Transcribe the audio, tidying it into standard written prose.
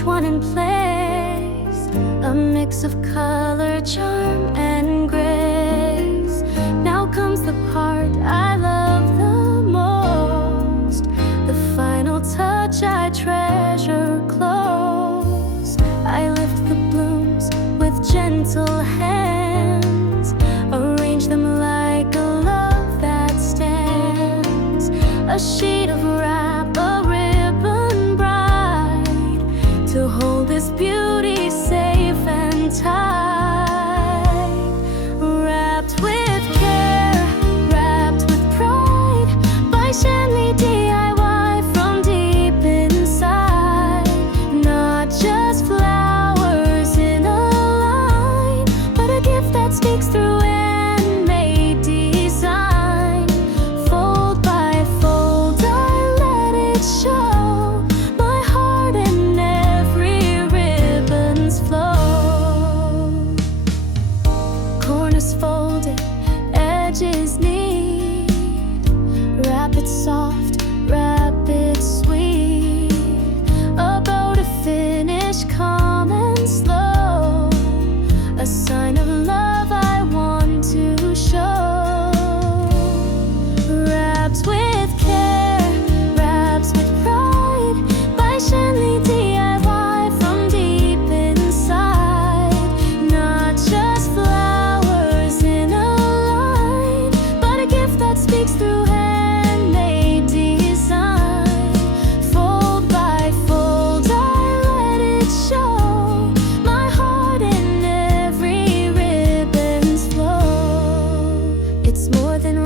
each one in place, a mix of color, charm, and grace. Now comes the part I love the most, the final touch I treasure close. I lift the blooms with gentle hands, arrange them like a love that stands, a sheet of wrap, a ribbon bright, to hold this beauty safe and tight. Wrapped with care, wrapped with pride, by Shanley DIY from deep inside. Not just flowers in a line, but a gift that speaks through handmade design. Fold by fold, I let it show, my heart and every ribbon's flow. Corners folded, edges neat, wrap it soft, wrap it sweet, a bow to finish calm and slow, a sign of love I want to show. Wraps with care, wraps with pride, by Shanley DIY from deep inside. Not just flowers in a line, but a gift that speaks through handmade design. Fold by fold, I let it show, my heart in every ribbon's flow. It's more than